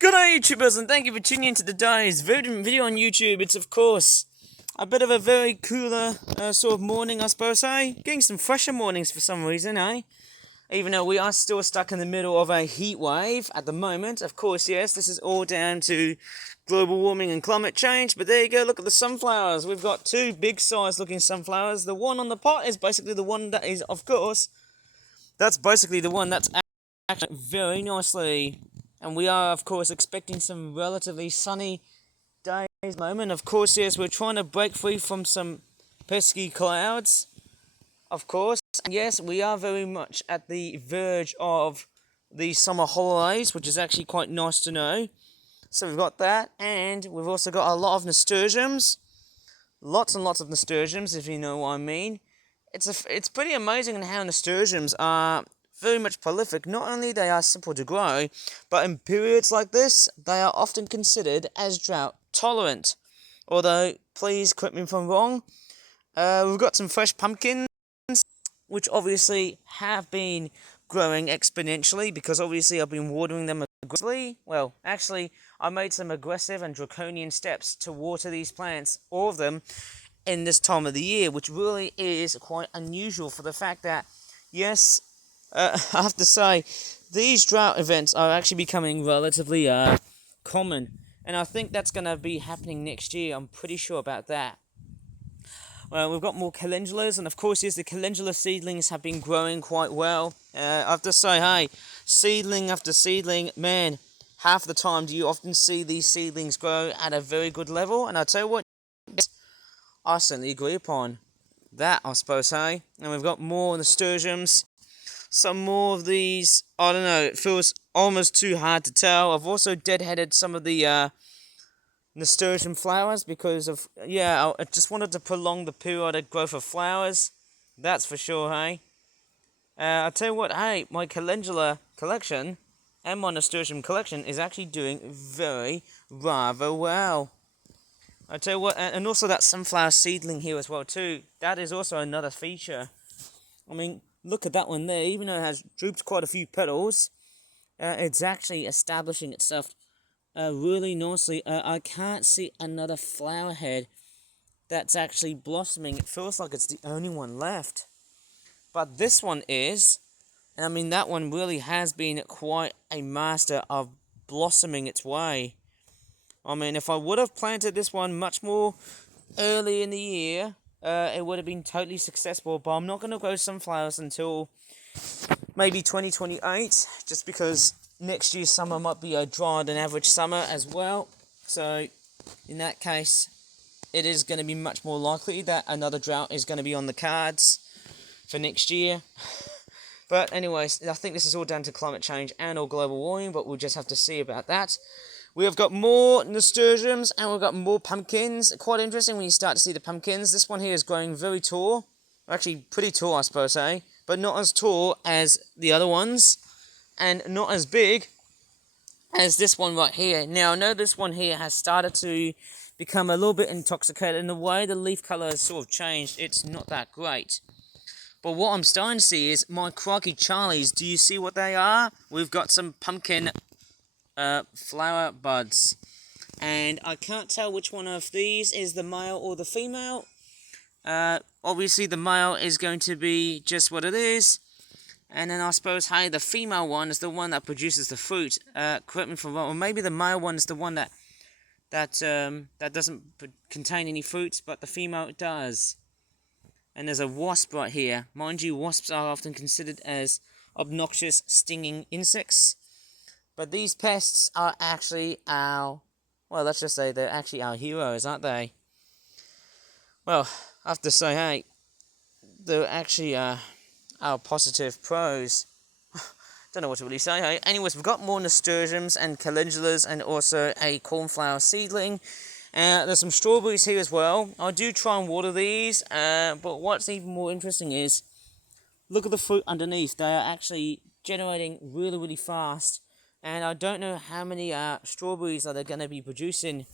Good day, YouTubers, and thank you for tuning in to today's video on YouTube. It's, of course, a bit of a very cooler sort of morning, I suppose, eh? Getting some fresher mornings for some reason, eh? Even though we are still stuck in the middle of a heat wave at the moment. Of course, yes, this is all down to global warming and climate change. But there you go, look at the sunflowers. We've got two big size looking sunflowers. The one on the pot is basically the one that is, of course, that's basically the one that's actually very nicely. And we are, of course, expecting some relatively sunny days at the moment. Of course, yes, we're trying to break free from some pesky clouds, of course. And yes, we are very much at the verge of the summer holidays, which is actually quite nice to know. So we've got that, and we've also got a lot of nasturtiums. Lots and lots of nasturtiums, if you know what I mean. It's pretty amazing how nasturtiums are very much prolific. Not only they are simple to grow, but in periods like this, they are often considered as drought tolerant. Although, please correct me if I'm wrong. We've got some fresh pumpkins, which obviously have been growing exponentially because obviously I've been watering them aggressively. Well, actually, I made some aggressive and draconian steps to water these plants, all of them, in this time of the year, which really is quite unusual for the fact that, yes, I have to say, these drought events are actually becoming relatively common, and I think that's going to be happening next year. I'm pretty sure about that. Well, we've got more calendulas, and of course, yes, the calendula seedlings have been growing quite well. I have to say, hey, seedling after seedling, man, half the time do you often see these seedlings grow at a very good level, and I'll tell you what, I certainly agree upon that, I suppose, hey? And we've got more nasturtiums. Some more of these, I don't know, it feels almost too hard to tell. I've also deadheaded some of the nasturtium flowers because of, yeah, I just wanted to prolong the periodic growth of flowers. That's for sure, hey? I'll tell you what, hey, my calendula collection and my nasturtium collection is actually doing rather well. I tell you what, and also that sunflower seedling here as well too. That is also another feature. I mean, look at that one there. Even though it has drooped quite a few petals, it's actually establishing itself really nicely. I can't see another flower head that's actually blossoming. It feels like it's the only one left. But this one is, and I mean that one really has been quite a master of blossoming its way. I mean, if I would have planted this one much more early in the year, it would have been totally successful, but I'm not going to grow sunflowers until maybe 2028, just because next year's summer might be a drier than average summer as well. So, in that case, it is going to be much more likely that another drought is going to be on the cards for next year. But anyways, I think this is all down to climate change and or global warming, but we'll just have to see about that. We have got more nasturtiums and we've got more pumpkins. Quite interesting when you start to see the pumpkins. This one here is growing very tall. Actually, pretty tall, I suppose, eh? But not as tall as the other ones. And not as big as this one right here. Now, I know this one here has started to become a little bit intoxicated. And the way the leaf colour has sort of changed, it's not that great. But what I'm starting to see is my crikey Charlies. Do you see what they are? We've got some pumpkin flower buds, and I can't tell which one of these is the male or the female. Obviously the male is going to be just what it is, and then I suppose, hey, the female one is the one that produces the fruit. Correct me if I'm wrong, or maybe the male one is the one that doesn't contain any fruits, but the female does. And there's a wasp right here. Mind you, wasps are often considered as obnoxious, stinging insects. But these pests are actually our, well, let's just say they're actually our heroes, aren't they? Well, I have to say, hey, they're actually our positive pros. Don't know what to really say, hey. Anyways, we've got more nasturtiums and calendulas and also a cornflower seedling. There's some strawberries here as well. I do try and water these, but what's even more interesting is, look at the fruit underneath. They are actually generating really fast. And I don't know how many strawberries are they going to be producing,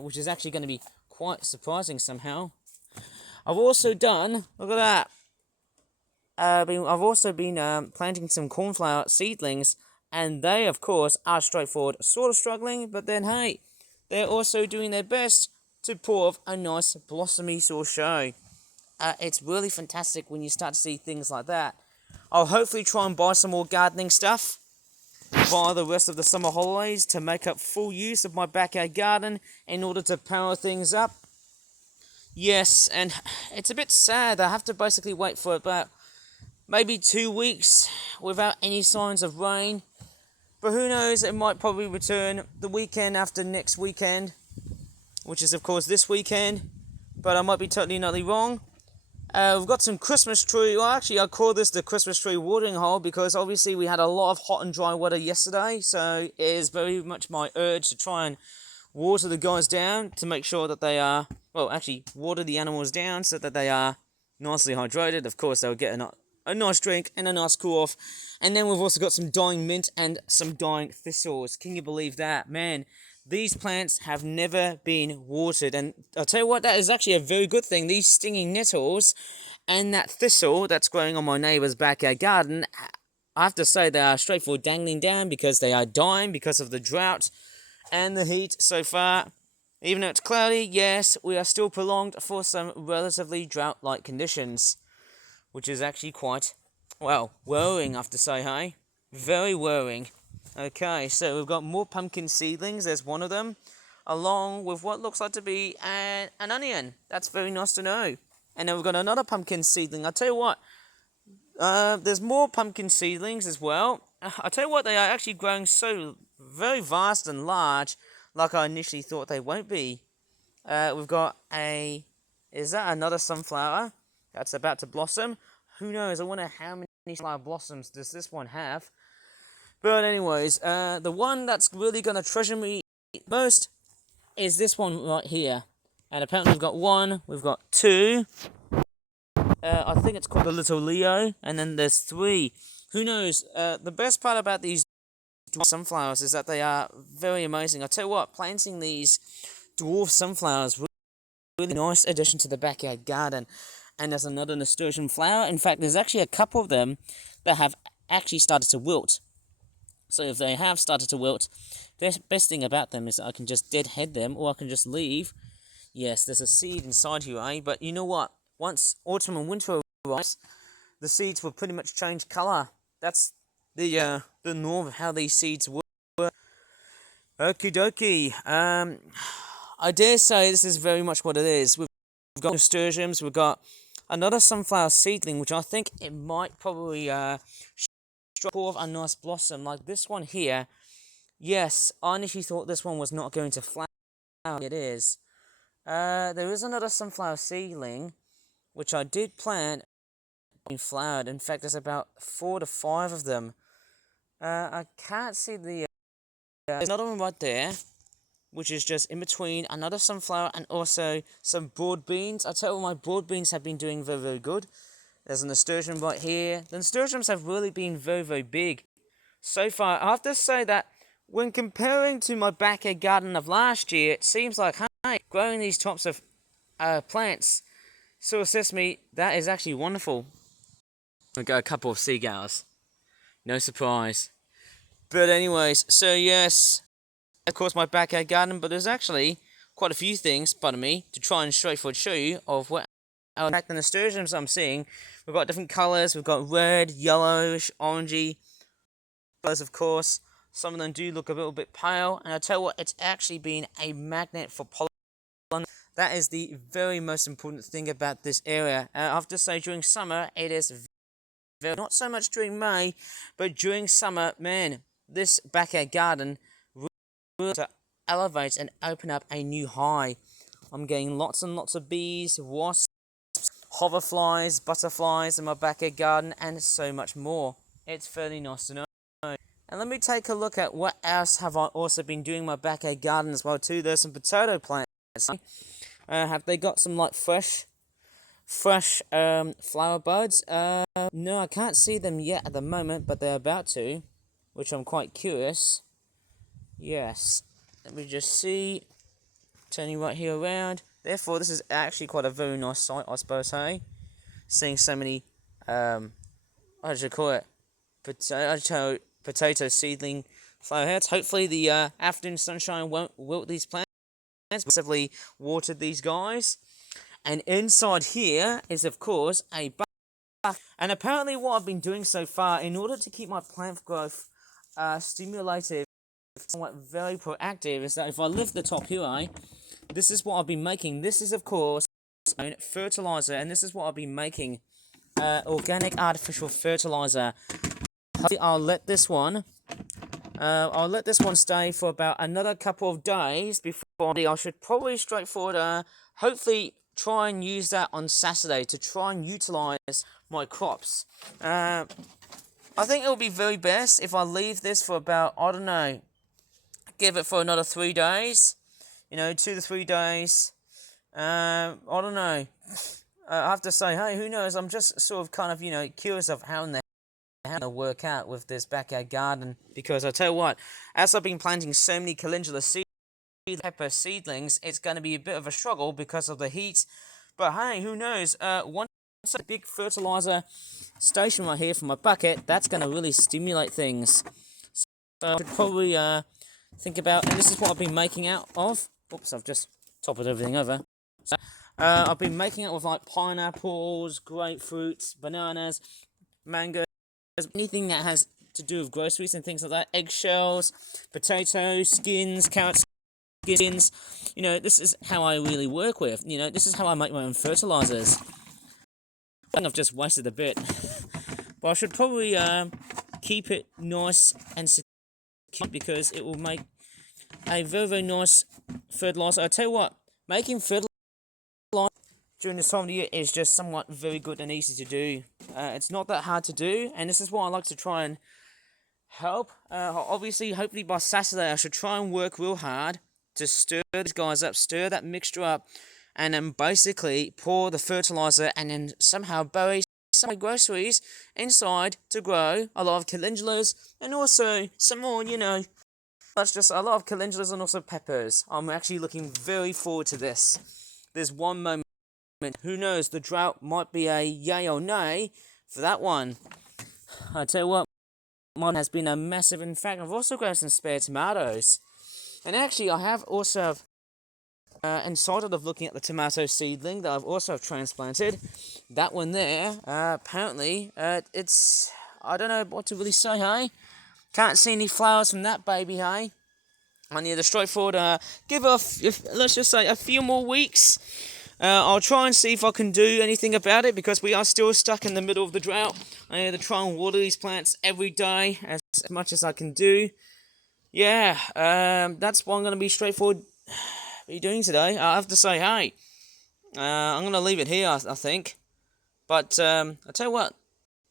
which is actually going to be quite surprising somehow. I've also done, look at that, I've also been planting some cornflower seedlings And they, of course, are straightforward, sort of struggling, but then, hey, they're also doing their best to pull off a nice blossomy sort of show. It's really fantastic when you start to see things like that. I'll hopefully try and buy some more gardening stuff via the rest of the summer holidays to make up full use of my backyard garden in order to power things up. Yes, and it's a bit sad. I have to basically wait for about maybe 2 weeks without any signs of rain. But who knows, it might probably return the weekend after next weekend, which is of course this weekend. But I might be totally nutty wrong. We've got some Christmas tree. Well, actually, I call this the Christmas tree watering hole because obviously we had a lot of hot and dry weather yesterday. So it is very much my urge to try and water the guys down to make sure that they are, well, actually water the animals down so that they are nicely hydrated. Of course, they'll get a nice drink and a nice cool off. And then we've also got some dying mint and some dying thistles. Can you believe that? Man, these plants have never been watered. And I'll tell you what, that is actually a very good thing. These stinging nettles and that thistle that's growing on my neighbour's backyard garden, I have to say they are straightforward dangling down because they are dying because of the drought and the heat so far. Even though it's cloudy, yes, we are still prolonged for some relatively drought-like conditions, which is actually quite, well, worrying, I have to say, hey? Very worrying. Okay, so we've got more pumpkin seedlings, there's one of them, along with what looks like to be an onion. That's very nice to know. And then we've got another pumpkin seedling. I'll tell you what, there's more pumpkin seedlings as well. I'll tell you what, they are actually growing so very vast and large, like I initially thought they won't be. We've got is that another sunflower that's about to blossom? Who knows, I wonder how many sunflower blossoms does this one have. But anyways, the one that's really going to treasure me most is this one right here. And apparently we've got one, we've got two. I think it's called the Little Leo. And then there's three. Who knows? The best part about these sunflowers is that they are very amazing. I'll tell you what, planting these dwarf sunflowers really nice addition to the backyard garden. And there's another nasturtium flower. In fact, there's actually a couple of them that have actually started to wilt. So if they have started to wilt, the best thing about them is that I can just deadhead them, or I can just leave. Yes, there's a seed inside here, eh? But you know what? Once autumn and winter arrives, the seeds will pretty much change colour. That's the norm of how these seeds work. Okie dokie. I dare say this is very much what it is. We've got nasturtiums, we've got another sunflower seedling, which I think it might probably forth a nice blossom like this one here. Yes, I initially thought this one was not going to flower. It is. There is another sunflower seedling, which I did plant, flowered. In fact, there's about 4 to 5 of them. I can't see the. There's another one right there, which is just in between another sunflower and also some broad beans. I tell you, my broad beans have been doing very, very good. There's a nasturtium right here. The nasturtiums have really been very, very big so far. I have to say that when comparing to my backyard garden of last year, it seems like, hey, growing these types of plants sort of says to me, that is actually wonderful. We've got a couple of seagulls. No surprise. But anyways, so yes, of course my backyard garden, but there's actually quite a few things, pardon me, to try and straightforward show you of what in fact the nasturtiums I'm seeing. We've got different colours, we've got red, yellowish, orangey colours, of course. Some of them do look a little bit pale, and I tell you what, it's actually been a magnet for pollen. That is the very most important thing about this area. I have to say, during summer, it is very, not so much during May, but during summer, man, this backyard garden really to elevate and open up a new high. I'm getting lots and lots of bees, wasps, hoverflies, butterflies in my backyard garden, and so much more. It's fairly nice to know. And let me take a look at what else have I also been doing in my backyard garden as well too. There's some potato plants. Have they got some like fresh flower buds? No, I can't see them yet at the moment, but they're about to, which I'm quite curious. Yes, let me just see. Turning right here around. Therefore, this is actually quite a very nice sight, I suppose, hey? Seeing so many, what should I call it? Potato potato seedling flower heads. Hopefully the afternoon sunshine won't wilt these plants. Specifically watered these guys. And inside here is, of course, a bucket. And apparently what I've been doing so far, in order to keep my plant growth stimulated, somewhat very proactive, is that if I lift the top here, this is what I've been making. This is, of course, fertilizer, and this is what I've been making. Organic artificial fertilizer. I'll let this one stay for about another couple of days before I should probably straightforward hopefully try and use that on Saturday to try and utilize my crops. I think it will be very best if I leave this for about, I don't know, give it for another 3 days, 2 to 3 days. I don't know. I have to say, hey, who knows? I'm just sort of kind of, curious of how to work out with this backyard garden, because I tell you what, as I've been planting so many calendula pepper seedlings, it's going to be a bit of a struggle because of the heat. But hey, who knows? Once a big fertilizer station right here for my bucket, that's going to really stimulate things. So I should probably think about, and this is what I've been making out of. Oops, I've just toppled everything over. So, I've been making it with like pineapples, grapefruits, bananas, mangoes, anything that has to do with groceries and things like that. Eggshells, potatoes, skins, carrots, skins. This is how I really work with. This is how I make my own fertilizers. I think I've just wasted a bit, but I should probably keep it nice and secure because it will make a very, very nice fertilizer. I tell you what, making fertilizer during this time of the year is just somewhat very good and easy to do. It's not that hard to do, and this is why I like to try and help. Obviously, hopefully by Saturday I should try and work real hard to stir these guys up, stir that mixture up, and then basically pour the fertilizer and then somehow bury some groceries inside to grow a lot of calendulas and also some more, that's just a lot of calendulas and also peppers. I'm actually looking very forward to this. There's one moment, who knows, the drought might be a yay or nay for that one. I tell you what, mine has been a massive. In fact, I've also grown some spare tomatoes. And actually, I have also inside of looking at the tomato seedling that I've also transplanted. That one there, apparently, it's, I don't know what to really say, hey? Can't see any flowers from that baby, hey? I need to straightforward, give off, let's just say, a few more weeks. I'll try and see if I can do anything about it, because we are still stuck in the middle of the drought. I need to try and water these plants every day as much as I can do. Yeah, that's what I'm going to be straightforward be doing today. I have to say, hey, I'm going to leave it here, I think. But I tell you what,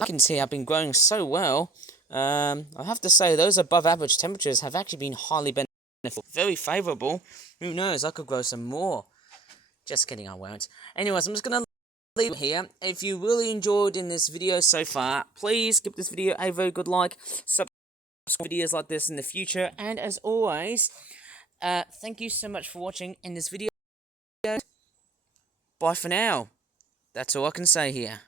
I can see I've been growing so well. I have to say, those above average temperatures have actually been highly beneficial, very favourable. Who knows, I could grow some more. Just kidding, I won't. Anyways, I'm just going to leave it here. If you really enjoyed in this video so far, please give this video a very good like, subscribe to videos like this in the future, and as always, thank you so much for watching in this video. Bye for now. That's all I can say here.